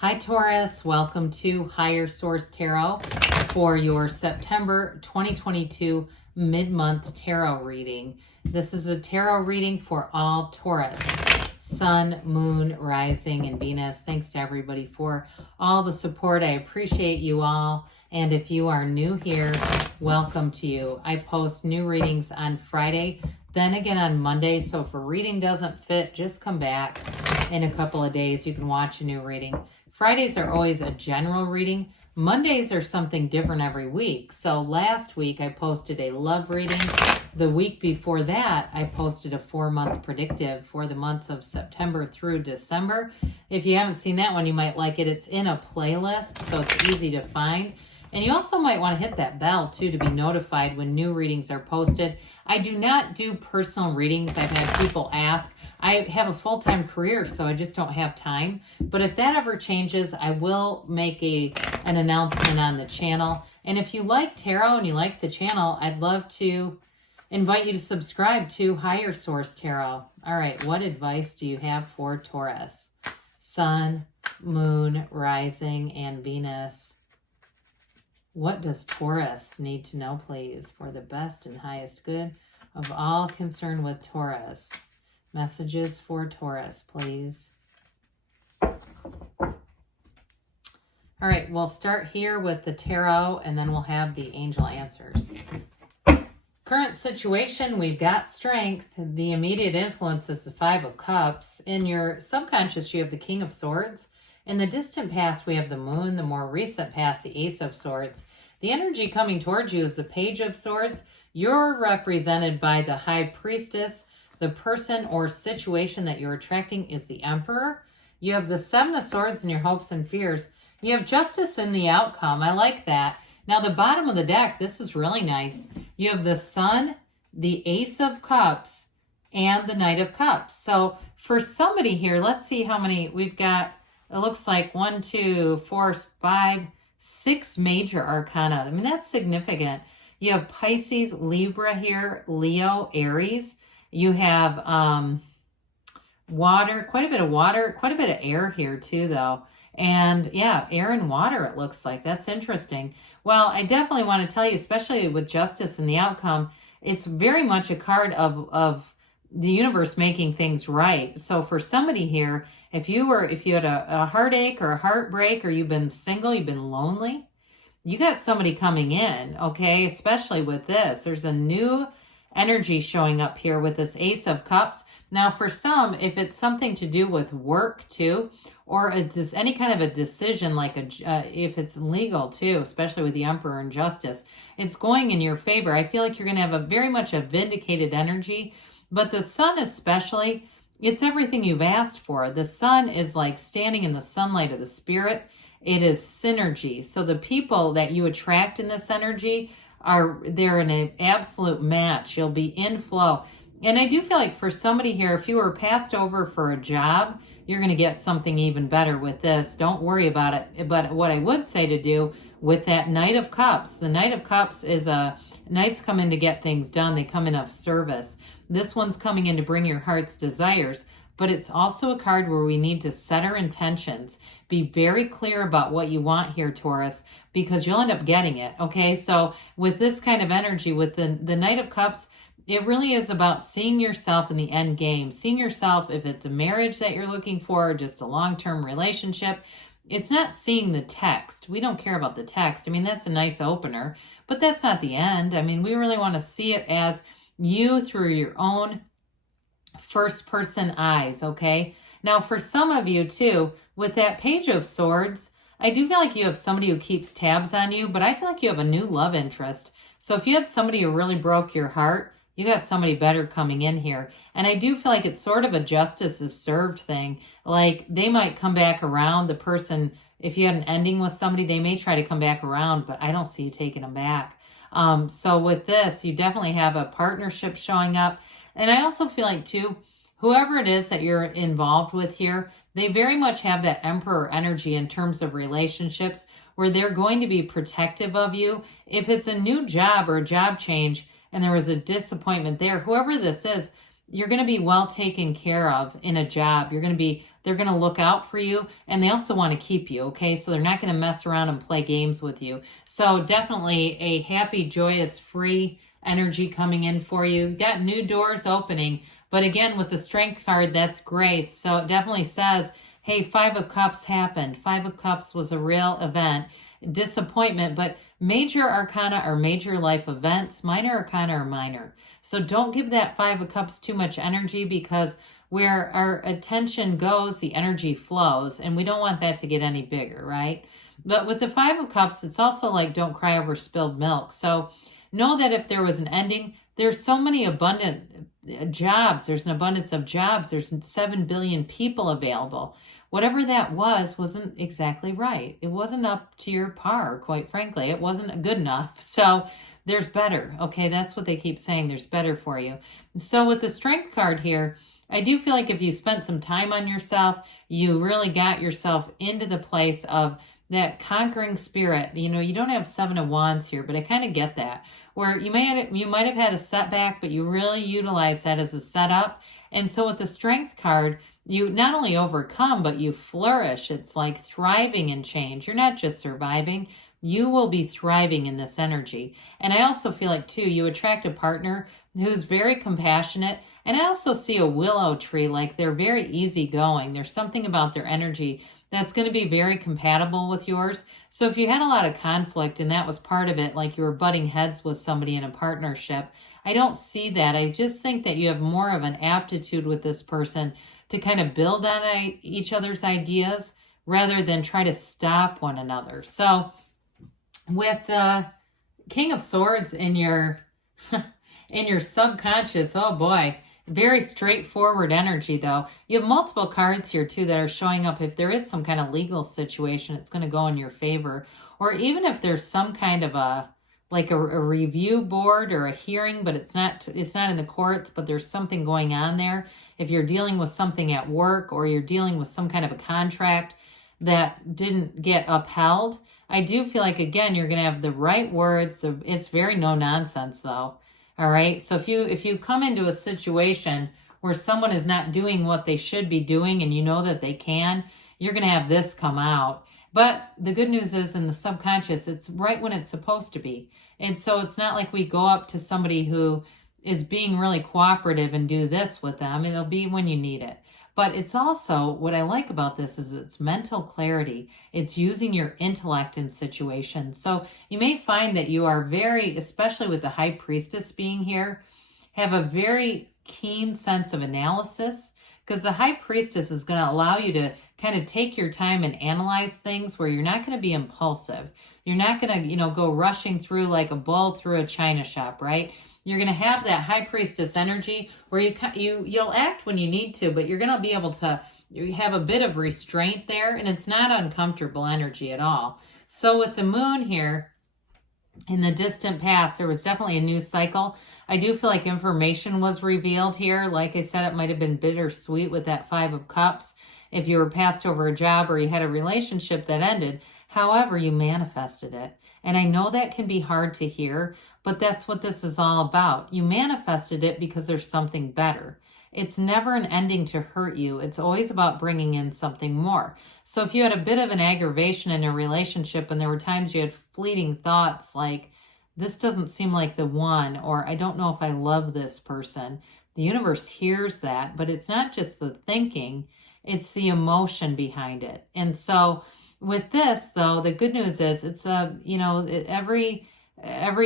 Hi Taurus, welcome to Higher Source Tarot for your September 2022 mid-month tarot reading. This is a tarot reading for all Taurus, Sun, Moon, Rising, and Venus. Thanks to everybody for all the support. I appreciate you all. And if you are new here, welcome to you. I post new readings on Friday, then again on Monday. So if a reading doesn't fit, just come back in a couple of days. You can watch a new reading. Fridays are always a general reading. Mondays are something different every week. So last week I posted a love reading. The week before that, I posted a 4-month predictive for the months of September through December. If you haven't seen that one, you might like it. It's in a playlist, so it's easy to find. And you also might want to hit that bell too to be notified when new readings are posted. I do not do personal readings. I've had people ask. I have a full-time career, so I just don't have time. But if that ever changes, I will make an announcement on the channel. And if you like tarot and you like the channel, I'd love to invite you to subscribe to Higher Source Tarot. All right, what advice do you have for Taurus? Sun, Moon, Rising, and Venus. What does Taurus need to know, please, for the best and highest good of all concerned with Taurus? Messages for Taurus, please. All right, we'll start here with the tarot, and then we'll have the angel answers. Current situation, we've got strength. The immediate influence is the 5 of Cups. In your subconscious, you have the King of Swords. In the distant past, we have the Moon. The more recent past, the Ace of Swords. The energy coming towards you is the Page of Swords. You're represented by the High Priestess. The person or situation that you're attracting is the Emperor. You have the 7 of Swords in your hopes and fears. You have Justice in the outcome. I like that. Now, the bottom of the deck, this is really nice. You have the Sun, the Ace of Cups, and the Knight of Cups. So for somebody here, let's see how many we've got. It looks like 1, 2, 4, 5, 6 major arcana. I mean, that's significant. You have Pisces, Libra here, Leo, Aries. You have water, quite a bit of water, quite a bit of air here too, though. And yeah, air and water, it looks like. That's interesting. Well, I definitely want to tell you, especially with Justice and the outcome, it's very much a card of the universe making things right. So for somebody here, if you had a heartache or a heartbreak, or you've been single, you've been lonely, you got somebody coming in, okay? Especially with this, there's a new energy showing up here with this Ace of Cups. Now, for some, if it's something to do with work too, or just any kind of a decision, like if it's legal too, especially with the Emperor and Justice, it's going in your favor. I feel like you're going to have a very much a vindicated energy. But the Sun especially, it's everything you've asked for. The Sun is like standing in the sunlight of the spirit. It is synergy. So the people that you attract in this energy they're in an absolute match. You'll be in flow. And I do feel like for somebody here, if you were passed over for a job, you're going to get something even better with this. Don't worry about it. But what I would say to do with that Knight of Cups, the Knight of Cups is Knights come in to get things done. They come in of service. This one's coming in to bring your heart's desires, but it's also a card where we need to set our intentions. Be very clear about what you want here, Taurus, because you'll end up getting it, okay? So with this kind of energy, with the Knight of Cups, it really is about seeing yourself in the end game, seeing yourself if it's a marriage that you're looking for, or just a long-term relationship. It's not seeing the text. We don't care about the text. I mean, that's a nice opener, but that's not the end. I mean, we really want to see it as you through your own first-person eyes, okay? Now, for some of you, too, with that Page of Swords, I do feel like you have somebody who keeps tabs on you, but I feel like you have a new love interest. So if you had somebody who really broke your heart, you got somebody better coming in here. And I do feel like it's sort of a justice is served thing. Like, they might come back around. The person, if you had an ending with somebody, they may try to come back around, but I don't see you taking them back. So with this, you definitely have a partnership showing up. And I also feel like, too, whoever it is that you're involved with here, they very much have that Emperor energy in terms of relationships, where they're going to be protective of you. If it's a new job or a job change and there was a disappointment there, whoever this is, you're going to be well taken care of in a job. They're going to look out for you, and they also want to keep you, okay? So they're not going to mess around and play games with you. So definitely a happy, joyous, free energy coming in for you. You've got new doors opening, but again, with the Strength card, that's grace. So it definitely says, hey, Five of Cups happened. Five of Cups was a real event. Disappointment, but major arcana are major life events. Minor arcana are minor. So don't give that Five of Cups too much energy, because where our attention goes, the energy flows, and we don't want that to get any bigger, right? But with the Five of Cups, it's also like don't cry over spilled milk. So know that if there was an ending, there's so many abundant jobs. There's an abundance of jobs. There's 7 billion people available. Whatever that wasn't exactly right. It wasn't up to your par, quite frankly. It wasn't good enough. So there's better. Okay, that's what they keep saying. There's better for you. So with the Strength card here, I do feel like if you spent some time on yourself, you really got yourself into the place of that conquering spirit. You know, you don't have Seven of Wands here, but I kind of get that. Where you might have had a setback, but you really utilize that as a setup. And so with the Strength card, you not only overcome, but you flourish. It's like thriving in change. You're not just surviving. You will be thriving in this energy. And I also feel like, too, you attract a partner who's very compassionate. And I also see a willow tree, like they're very easygoing. There's something about their energy that's going to be very compatible with yours. So if you had a lot of conflict and that was part of it, like you were butting heads with somebody in a partnership, I don't see that. I just think that you have more of an aptitude with this person to kind of build on each other's ideas rather than try to stop one another. So with the King of Swords in your in your subconscious, oh boy, very straightforward energy though. You have multiple cards here too that are showing up. If there is some kind of legal situation, it's going to go in your favor. Or even if there's some kind of a review board or a hearing, but it's not in the courts, but there's something going on there. If you're dealing with something at work, or you're dealing with some kind of a contract that didn't get upheld, I do feel like, again, you're going to have the right words. It's very no nonsense though. All right. So if you come into a situation where someone is not doing what they should be doing and you know that they can, you're going to have this come out. But the good news is, in the subconscious, it's right when it's supposed to be. And so it's not like we go up to somebody who is being really cooperative and do this with them. It'll be when you need it. But it's also, what I like about this is it's mental clarity. It's using your intellect in situations. So you may find that you are very, especially with the High Priestess being here, have a very keen sense of analysis, because the High Priestess is going to allow you to kind of take your time and analyze things where you're not going to be impulsive. You're not going to, go rushing through like a bull through a china shop, right? You're going to have that High Priestess energy where you'll act when you need to, but you're going to be able to, you have a bit of restraint there, and it's not uncomfortable energy at all. So with the Moon here, in the distant past, there was definitely a news cycle. I do feel like information was revealed here. Like I said, it might have been bittersweet with that Five of Cups if you were passed over a job or you had a relationship that ended. However, you manifested it. And I know that can be hard to hear, but that's what this is all about. You manifested it because there's something better. It's never an ending to hurt you. It's always about bringing in something more. So if you had a bit of an aggravation in a relationship and there were times you had fleeting thoughts like, this doesn't seem like the one, or I don't know if I love this person, the universe hears that, but it's not just the thinking, it's the emotion behind it. And so with this, though, the good news is it's every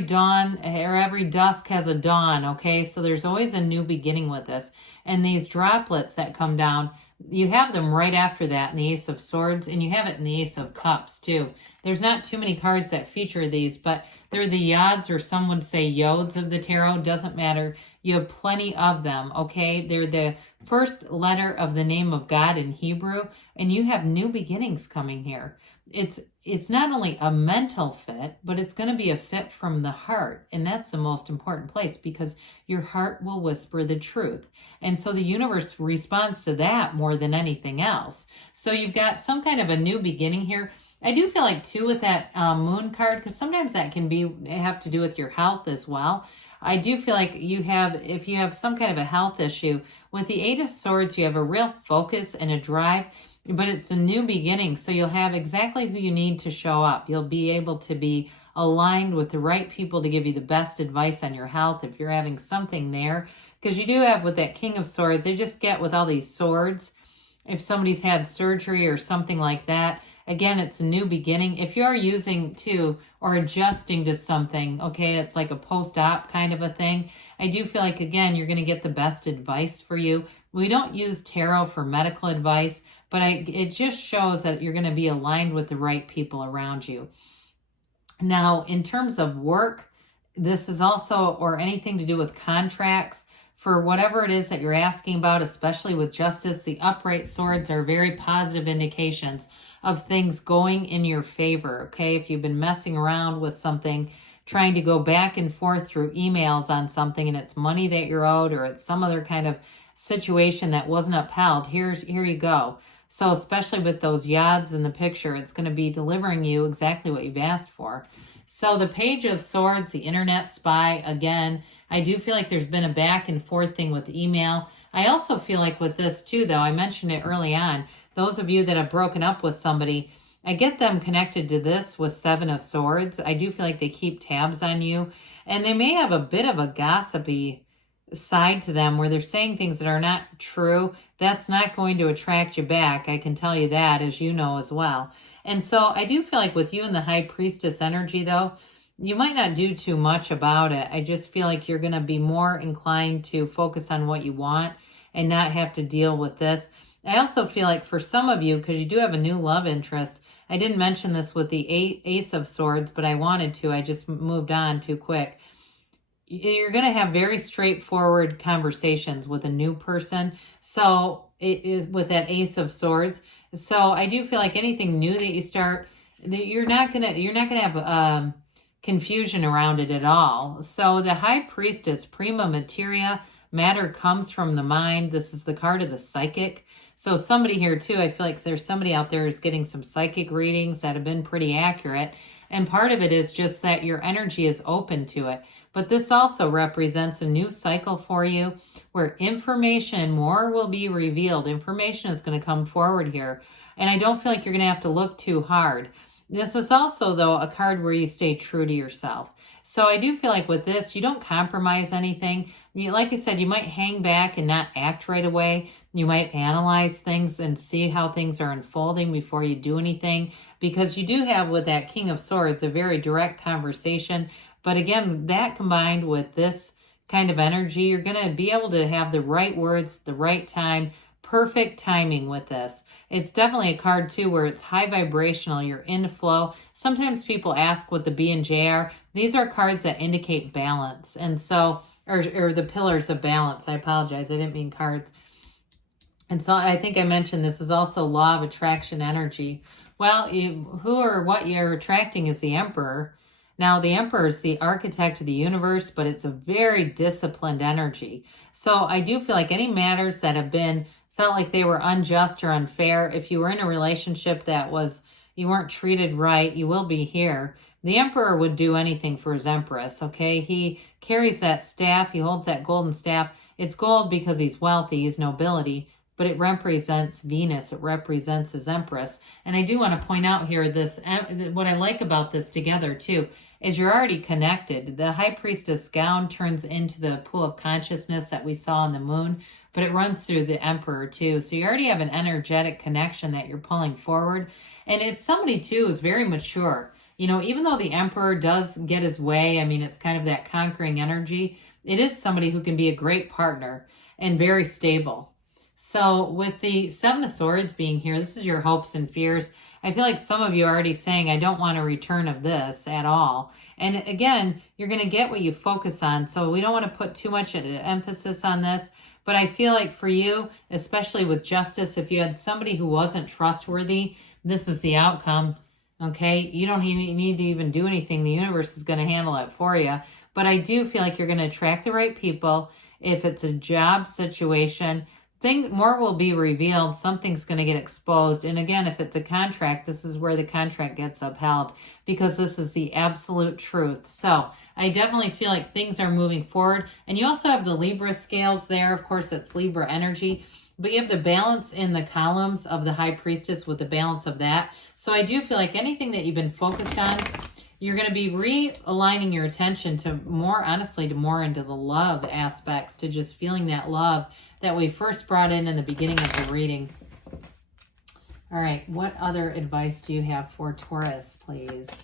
dawn or every dusk has a dawn, okay? So there's always a new beginning with this. And these droplets that come down, you have them right after that in the Ace of Swords, and you have it in the Ace of Cups too. There's not too many cards that feature these, but they're the yods, or some would say yods of the tarot. Doesn't matter. You have plenty of them, okay? They're the first letter of the name of God in Hebrew, and you have new beginnings coming here. It's not only a mental fit, but it's going to be a fit from the heart. And that's the most important place, because your heart will whisper the truth. And so the universe responds to that more than anything else. So you've got some kind of a new beginning here. I do feel like too with that Moon card, because sometimes that can have to do with your health as well. I do feel like if you have some kind of a health issue, with the Eight of Swords, you have a real focus and a drive, but it's a new beginning. So you'll have exactly who you need to show up. You'll be able to be aligned with the right people to give you the best advice on your health if you're having something there. Because you do have with that King of Swords, they just get with all these swords. If somebody's had surgery or something like that, again, it's a new beginning. If you're using too or adjusting to something, okay, it's like a post-op kind of a thing. I do feel like, again, you're going to get the best advice for you. We don't use tarot for medical advice, but it just shows that you're going to be aligned with the right people around you. Now, in terms of work, this is also, or anything to do with contracts, for whatever it is that you're asking about, especially with justice, the upright swords are very positive indications of things going in your favor, okay? If you've been messing around with something, trying to go back and forth through emails on something and it's money that you're owed or it's some other kind of situation that wasn't upheld, here you go. So especially with those yads in the picture, it's going to be delivering you exactly what you've asked for. So the Page of Swords, the internet spy, again, I do feel like there's been a back and forth thing with email. I also feel like with this too, though, I mentioned it early on, those of you that have broken up with somebody, I get them connected to this with Seven of Swords. I do feel like they keep tabs on you, and they may have a bit of a gossipy side to them where they're saying things that are not true. That's not going to attract you back. I can tell you that, as you know as well. And so I do feel like with you and the High Priestess energy, though, you might not do too much about it. I just feel like you're going to be more inclined to focus on what you want and not have to deal with this. I also feel like for some of you, because you do have a new love interest, I didn't mention this with the Ace of Swords, but I wanted to. I just moved on too quick. You're going to have very straightforward conversations with a new person. So it is with that Ace of Swords. So I do feel like anything new that you start, you're not going to have confusion around it at all. So the High Priestess, prima materia, matter comes from the mind. This is the card of the psychic. So somebody here too, I feel like there's somebody out there who's getting some psychic readings that have been pretty accurate. And part of it is just that your energy is open to it. But this also represents a new cycle for you where information, more will be revealed. Information is going to come forward here. And I don't feel like you're going to have to look too hard. This is also, though, a card where you stay true to yourself. So I do feel like with this, you don't compromise anything. Like I said, you might hang back and not act right away. You might analyze things and see how things are unfolding before you do anything, because you do have with that King of Swords a very direct conversation. But again, that combined with this kind of energy, you're going to be able to have the right words, the right time, perfect timing with this. It's definitely a card too where it's high vibrational, you're in flow. Sometimes people ask what the B and J are. These are cards that indicate balance. And so, or the pillars of balance. I apologize, I didn't mean cards. And so I think I mentioned this is also law of attraction energy. Well, who or what you're attracting is the Emperor. Now, the Emperor is the architect of the universe, but it's a very disciplined energy. So I do feel like any matters that have been felt like they were unjust or unfair, if you were in a relationship that was, you weren't treated right, you will be here. The Emperor would do anything for his Empress, okay? He carries that staff, he holds that golden staff. It's gold because he's wealthy, he's nobility, but it represents Venus, it represents his Empress. And I do want to point out here this, what I like about this together too, is you're already connected. The High Priestess gown turns into the pool of consciousness that we saw on the moon, but it runs through the Emperor too. So you already have an energetic connection that you're pulling forward. And it's somebody too who's very mature. You know, even though the Emperor does get his way, I mean, it's kind of that conquering energy, it is somebody who can be a great partner and very stable. So with the Seven of Swords being here, this is your hopes and fears. I feel like some of you are already saying, I don't want a return of this at all. And again, you're going to get what you focus on. So we don't want to put too much emphasis on this. But I feel like for you, especially with justice, if you had somebody who wasn't trustworthy, this is the outcome. Okay, you don't need to even do anything. The universe is going to handle it for you. But I do feel like you're going to attract the right people. If it's a job situation, More will be revealed. Something's going to get exposed. And again, if it's a contract, this is where the contract gets upheld, because this is the absolute truth. So I definitely feel like things are moving forward. And you also have the Libra scales there. Of course, it's Libra energy. But you have the balance in the columns of the High Priestess with the balance of that. So I do feel like anything that you've been focused on, you're going to be realigning your attention to more, honestly, to more into the love aspects, to just feeling that love that we first brought in the beginning of the reading. All right, what other advice do you have for Taurus, please?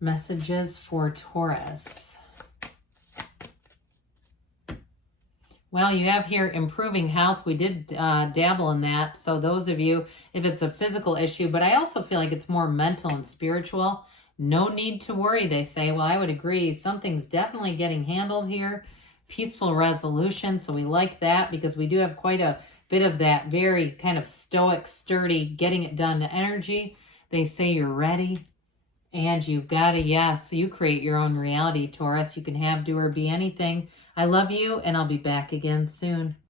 Messages for Taurus. Well, you have here improving health. We did dabble in that. So those of you, if it's a physical issue, but I also feel like it's more mental and spiritual. No need to worry, they say. Well, I would agree. Something's definitely getting handled here. Peaceful resolution. So we like that, because we do have quite a bit of that very kind of stoic, sturdy, getting it done energy. They say you're ready. And you've got a yes. You create your own reality, Taurus. You can have, do, or be anything. I love you, and I'll be back again soon.